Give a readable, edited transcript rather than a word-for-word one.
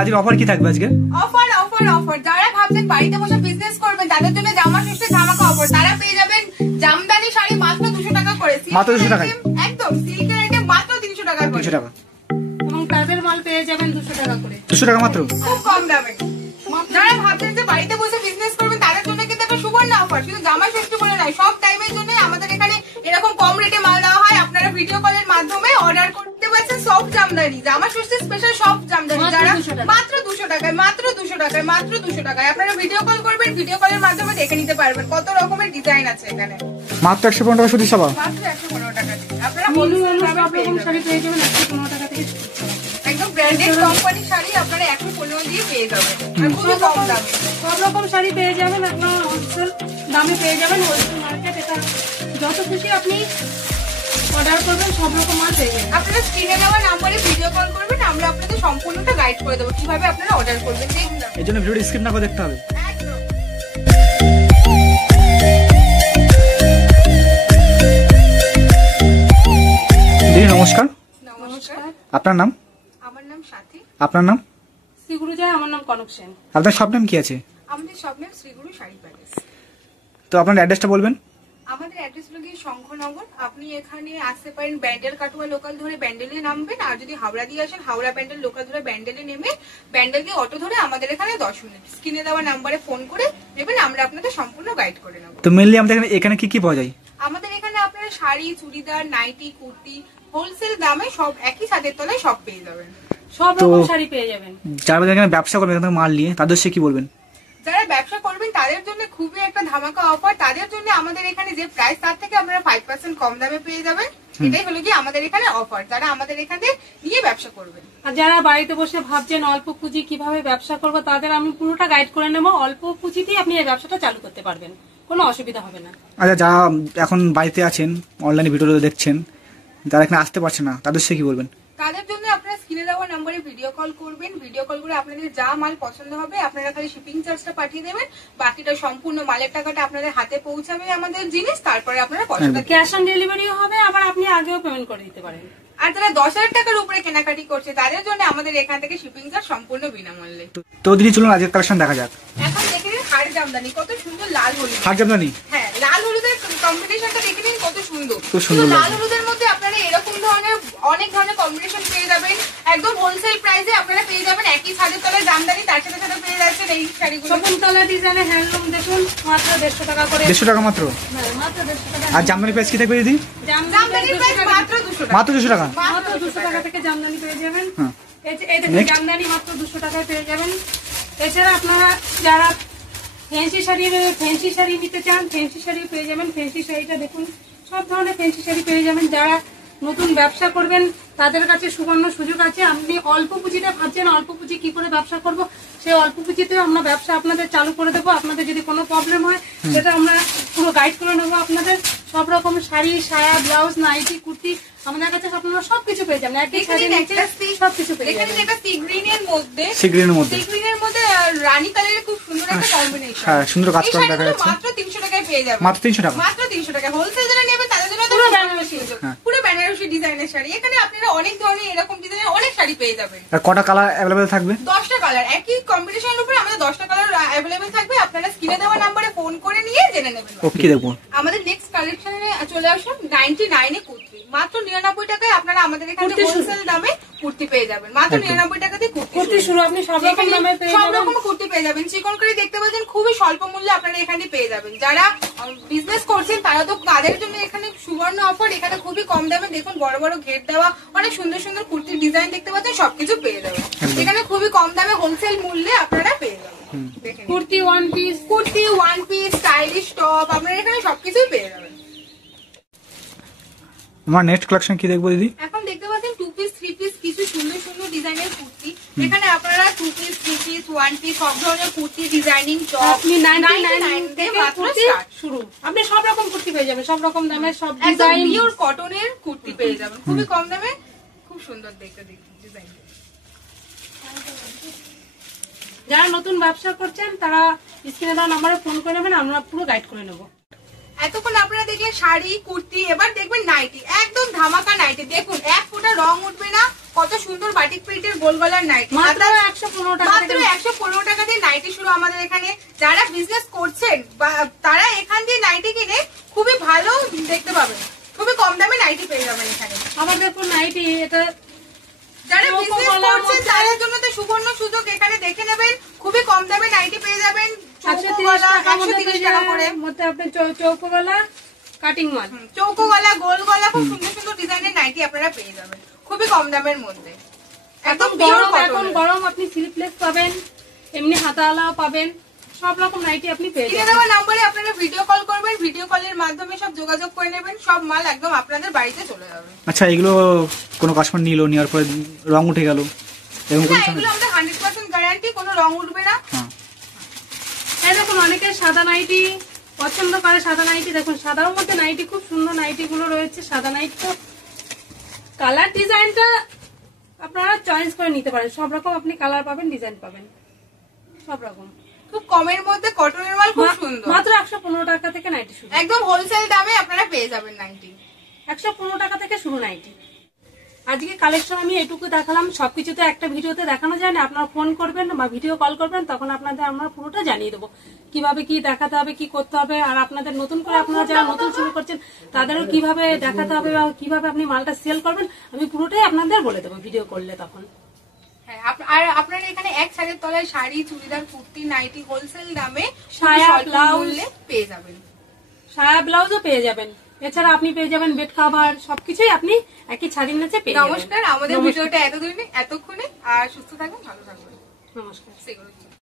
আজকে অফার কি থাকবে আজকে? অফার অফার অফার, যারা ভাবছেন বাড়িতে বসে বিজনেস করবেন তাদের জন্য জামা ষষ্ঠী ধামাকা অফার। তারা পেয়ে যাবেন জামদানি শাড়ি মাত্র 200 টাকা করে, মাত্র 200 টাকা, একদম সিল্কের আইটেম মাত্র 300 টাকা করে, 300 টাকা, এবং তাদের মাল পেয়ে যাবেন 200 টাকা করে, 200 টাকা মাত্র, খুব কম দামে। যারা ভাবছেন যে বাড়িতে বসে বিজনেস করবেন তাদের জন্য কিন্তু একটা সুবর্ণ অফার, শুধু জামা ষষ্ঠী বলে নয়, সব টাইমের জন্য আমাদের এখানে এরকম কম রেটে মাল দেওয়া হয়। আপনারা ভিডিও কলের মাধ্যমে অর্ডার করতে পারছেন সব জামদানি, জামা ষষ্ঠী স্পেশাল সব জামদানি, যারা মাত্র 200 টাকায়, মাত্র 200 টাকায়, মাত্র 200 টাকায় আপনারা ভিডিও কল করবেন, ভিডিও কলের মাধ্যমে দেখে নিতে পারবেন কত রকমের ডিজাইন আছে এখানে। মাত্র 115 টাকা শুধু সবা, মাত্র 115 টাকা দিয়ে আপনারা সব রকম শাড়ি পেয়ে যাবেন 115 টাকা থেকে, একদম ব্র্যান্ডেড কোম্পানি শাড়ি আপনারা 115 দিয়ে পেয়ে যাবেন, আর খুবই কম দামে। সব রকম শাড়ি পেয়ে যাবেন, আপনার হোলসেল দামে পেয়ে যাবেন। হোলসেল মার্কেট, এটা যত খুশি আপনি অর্ডার করবেন সব রকম মাল পেয়ে যাবেন। আপনারা স্ক্রিনে দেওয়া নাম্বারে ভিডিও কল করবেন, আমরা আপনাদের সম্পূর্ণটা গাইড করে দেবো কিভাবে আপনারা অর্ডার করবেন। এই জন্য ভিডিওটি স্কিপ না করে দেখতে হবে। একদম। দিদি নমস্কার। নমস্কার, আপনার নাম? আমার নাম সাথী। আপনার নাম? শ্রীগুরু যায়, আমার নাম কনক সেন। আপনার সব নাম কি আছে? আমাদের সব নাম শ্রীগুরু শাড়ি প্যালেস। তো আপনার অ্যাড্রেসটা বলবেন। আমাদের অ্যাড্রেস হলো গিয়ে শঙ্খনগর। আপনি এখানে আসতে পারেন ব্যান্ডেল কাটোয়া লোকাল ধরে ব্যান্ডেলে নামবেন, আর যদি হাওড়া দিয়ে আসেন হাওড়া ব্যান্ডেল লোকাল ধরে ব্যান্ডেলে নেমে ব্যান্ডেল দিয়ে অটো ধরে আমাদের এখানে 10 মিনিট স্ক্রিনে দেওয়া নাম্বারে ফোন করে নেবেন, আমরা আপনাদের সম্পূর্ণ গাইড করে নেব। তো মেনলি আমাদের এখানে কি কি পাওয়া যায়? আমাদের এখানে আপনারা শাড়ি, চুড়িদার, নাইটি, কুর্তি হোলসেল দামে সব একই ছাদের তলায় সব পেয়ে যাবেন। সব রকম শাড়ি পেয়ে যাবেন। যারা এখানে ব্যবসা করবে এখান থেকে মাল নিয়ে, তাদের সে কি বলবেন? যারা ব্যবসা করবেন তাদের জন্য খুবই একটা ধামাকা অফার। তাদের জন্য আমাদের এখানে যে প্রাইস তার থেকে আপনারা 5% কম দামে পেয়ে যাবেন। এটাই হলো কি আমাদের এখানে অফার, যারা আমাদের এখানে নিয়ে ব্যবসা করবেন। আর যারা বাড়িতে বসে ভাবছেন অল্প পুঁজি কিভাবে ব্যবসা করবো, তাদের আমি পুরোটা গাইড করে নেবো। অল্প পুঁজিতেই আপনি এই ব্যবসাটা চালু করতে পারবেন, কোনো অসুবিধা হবে না। আচ্ছা, যারা এখন বাড়িতে আছেন, অনলাইনে ভিডিও দেখছেন, যারা এখানে আসতে পারছে না, তাদের সে কি বলবেন? তাদের জন্য আপনারা স্ক্রিনে দেওয়া নম্বরে ভিডিও কল করবেন, ভিডিও কল করে আপনাদের যা মাল পছন্দ হবে আপনারা খালি শিপিং চার্জটা পাঠিয়ে দেবেন, বাকিটা সম্পূর্ণ মালের টাকাটা আপনাদের হাতে পৌঁছাবে আমাদের জিনিস, তারপরে আপনারা পয়সাটা ক্যাশ অন ডেলিভারিও হবে, আবার আপনি আগেও পেমেন্ট করে দিতে পারেন। আর যারা 10,000 টাকার উপরে কেনাকাটি করছে তাদের জন্য আমাদের এখান থেকে শিপিং চার্জ সম্পূর্ণ বিনামূল্যে। তো দিদি চলুন আজকের কালেকশন দেখা যাক। এখন দেখে নিন হাড় জামদানি, কত সুন্দর লাল হলুদ। হাড় জামদানি, হ্যাঁ, লাল হলুদের কম্বিনেশনটা দেখে নিন কত সুন্দর। খুব সুন্দর লাল হলুদের মধ্যে আপনারা এরকম ধরনের অনেক ধরনের কম্বিনেশন পেয়ে যাবেন, একদম হোলসেল প্রাইসে আপনারা পেয়ে যাবেন। একই ছাদের তলায় জামদানি, তার সাথে সাথে পেয়ে যাচ্ছেন এই শাড়িগুলো। শকুন্তলা ডিজাইনের হ্যান্ডলুম দেখুন, মাত্র 150 টাকা করে। 150 টাকা মাত্র? হ্যাঁ, মাত্র 150 টাকা। আর জামদানি প্রাইস কি থাকবে দিদি? জামদানির প্রাইস মাত্র 200 টাকা। মাত্র 200 টাকা? মাত্র 200 টাকা থেকে জামদানি পেয়ে যাবেন। হ্যাঁ, এই দেখুন জামদানি মাত্র 200 টাকায় পেয়ে যাবেন। এছাড়া আপনারা যারা ফ্যান্সি শাড়ি নিতে চান, ফ্যান্সি শাড়ি পেয়ে যাবেন। ফ্যান্সি শাড়িটা দেখুন, সব ধরনের ফ্যান্সি শাড়ি পেয়ে যাবেন। যারা নতুন ব্যবসা করবেন তাদের কাছে সুবর্ণ সুযোগ আছে। আপনি অল্প পুঁজিটা ভাবছেন অল্প পুঁজি কি করে ব্যবসা করব, সেই অল্প পুঁজিতে আমরা ব্যবসা আপনাদের চালু করে দেবো। আপনাদের যদি কোনো প্রবলেম হয় সেটা আমরা পুরো গাইড করে নেবো। আপনাদের সব রকম শাড়ি, সায়া, ব্লাউজ, নাইটি, কুর্তি আমাদের কাছে আপনারা সবকিছু পেয়ে যাবেন। একই শাড়ি সবকিছু পেয়ে যাবেন। এখানে একটা সি গ্রিনের মধ্যে, সি গ্রিনের মধ্যে রানী কালারের খুব সুন্দর একটা কম্বিনেশন। হ্যাঁ, সুন্দর কাজ করা দেখা যাচ্ছে। মাত্র 300 টাকায় পেয়ে যাবেন। মাত্র 300 টাকা? মাত্র 300 টাকা। হোলসেল যারা নেবেন তাদের জন্য পুরো বেনারসি, পুরো বেনারসি ডিজাইনের শাড়ি। এখানে আপনারা অনেক ধরনের এরকম ডিজাইনের অনেক শাড়ি পেয়ে যাবেন। আর কটা কালার अवेलेबल থাকবে? 10টা কালার, একই কম্বিনেশনের উপরে আমাদের 10টা কালার अवेलेबल থাকবে। আপনারা স্ক্রিনে দেওয়া নম্বরে ফোন করে নিয়ে জেনে নেবেন। ওকে, দেখবো। আমাদের নেক্সট কালেকশনে চলে আসুন 99 এ কুর্তি। মাত্র 99 টাকায় আপনারা আমাদের এখানে হোলসেল দামে কুর্তি পেয়ে যাবেন। মাত্র 99 টাকা দিয়ে কুর্তি শুরু। আপনি সব রকম দামে পেয়ে যাবেন, সব রকম কুর্তি পেয়ে যাবেন। চিকন করে দেখতে পাচ্ছেন, খুবই স্বল্প মূল্যে আপনারা এখানে পেয়ে যাবেন। যারা বিজনেস করছেন তারা তো তাদের জন্য এখানে সুবর্ণ অফার। এখানে খুবই কম দামে দেখুন বড় বড় ঘের দেওয়া অনেক সুন্দর সুন্দর কুর্তির ডিজাইন দেখতে পাচ্ছেন, সবকিছু পেয়ে যাবেন এখানে খুবই কম দামে হোলসেল মূল্যে আপনারা পেয়ে যাবেন। Kurti one piece, stylish top আপনারা এখানে সবকিছুই পেয়ে যাবেন। আমার নেক্সট কালেকশন কি দেখবো দিদি? এখন দেখতে পাচ্ছেন 2 পিস 3 পিস কিছু সুন্দর সুন্দর ডিজাইনের কুর্তি। এখানে আপনারা 2 পিস 3 পিস 1 পিস সব ধরনের কুর্তি ডিজাইনিং টপ আপনি 99 থেকে কুর্তি শুরু। আপনি সব রকম কুর্তি পেয়ে যাবেন, সব রকম দামে, সব ডিজাইন, পিওর কটনের কুর্তি পেয়ে যাবেন খুবই কম দামে, খুব সুন্দর দেখতে ডিজাইন। যারা নতুন ব্যবসা করছেন তারা স্ক্রিনে দেওয়া নম্বরে ফোন করে নেবেন, আমরা পুরো গাইড করে নেবো। এতক্ষণ আপনারা দেখলেন শাড়ি, কুর্তি, এবার দেখবেন নাইটি। একদম ধামাকা নাইটি। দেখুন এক ফোঁটা রং উঠবে না, কত সুন্দর বাটিক প্রিন্টের গোল গলার নাইটি। মাত্র 115 115 টাকা মাত্র থেকে 115 টাকা দিয়ে নাইটি শুরু আমাদের এখানে। যারা বিজনেস করছেন তারা এখান দিয়ে নাইটি কিনে খুবই ভালো দেখতে পাবেন, খুবই কম দামে নাইটি পেয়ে যাবেন এখানে। আবার দেখুন নাইটি এটা যারা বিজনেস করছেন তাদের জন্য তো সুবর্ণ সুযোগ, এখানে দেখে নেবেন, খুবই কম দামে নাইটি পেয়ে যাবেন। 130 টাকা করে মধ্যে আপনি চৌকো গলা কাটিং মাল, চৌকো গলা, গোল গলা, খুব সুন্দর সুন্দর ডিজাইনের নাইটি আপনারা পেয়ে যাবেন খুবই কম দামের মধ্যে। একদম গরম, এখন গরম আপনি স্লিপলেস পাবেন, এমনি হাতাওয়ালাও পাবেন, সব রকম নাইটি আপনি পেয়ে কিনে যাবেন। দেওয়া নম্বরে আপনারা ভিডিও কল করবেন, ভিডিও কলের মাধ্যমে সব যোগাযোগ করে নেবেন, সব মাল একদম আপনাদের বাড়িতে চলে যাবে। আচ্ছা, এগুলো কোনো কাস্টমার নিল, নেওয়ার পরে রং উঠে গেল, এরকম না, এগুলো আমাদের 100% গ্যারান্টি, কোনো রং উঠবে না। হ্যাঁ, এই দেখুন অনেকে সাদা নাইটি পছন্দ করে, সাদা নাইটি দেখুন, সাদার মধ্যে নাইটি খুব সুন্দর নাইটি গুলো রয়েছে। সাদা নাইটি তো কালার ডিজাইনটা আপনারা চয়েস করে নিতে পারেন, সব রকম আপনি কালার পাবেন, ডিজাইন পাবেন, সব রকম। খুব কমের মধ্যে কটনের মাল, খুব সুন্দর। মাত্র 115 টাকা থেকে নাইটি শুরু, একদম হোলসেল দামে আপনারা পেয়ে যাবেন নাইটি। 115 টাকা থেকে শুরু নাইটি। আজকে কালেকশন আমি এটুকু দেখালাম, সবকিছুতে একটা ভিডিওতে দেখানো যায় না। আপনারা ফোন করবেন বা ভিডিও কল করবেন, তখন আপনাদের আমরা পুরোটা জানিয়ে দেবো কিভাবে কি দেখাতে হবে, কি করতে হবে। আর আপনাদের নতুন করে আপনারা যারা নতুন শুরু করছেন তাদেরও কিভাবে দেখাতে হবে বা কিভাবে আপনি মালটা সেল করবেন, আমি পুরোটাই আপনাদের বলে দেবো ভিডিও করলে তখন। হ্যাঁ, আর আপনারা এখানে এক ছাদের তলায় শাড়ি, চুড়িদার, কুর্তি, নাইটি হোলসেল দামে সায়া, স্বল্প ব্লাউজ মূল্যে পেয়ে যাবেন। সায়া ব্লাউজও পেয়ে যাবেন, এছাড়া আপনি পেয়ে যাবেন বেড কাভার, সবকিছুই আপনি একই ছাড়ির নিচে পেয়ে যাবেন। নমস্কার, আমাদের ভিডিওটা এতক্ষণে, আর সুস্থ থাকবেন, ভালো থাকবেন। নমস্কার। সেগুলো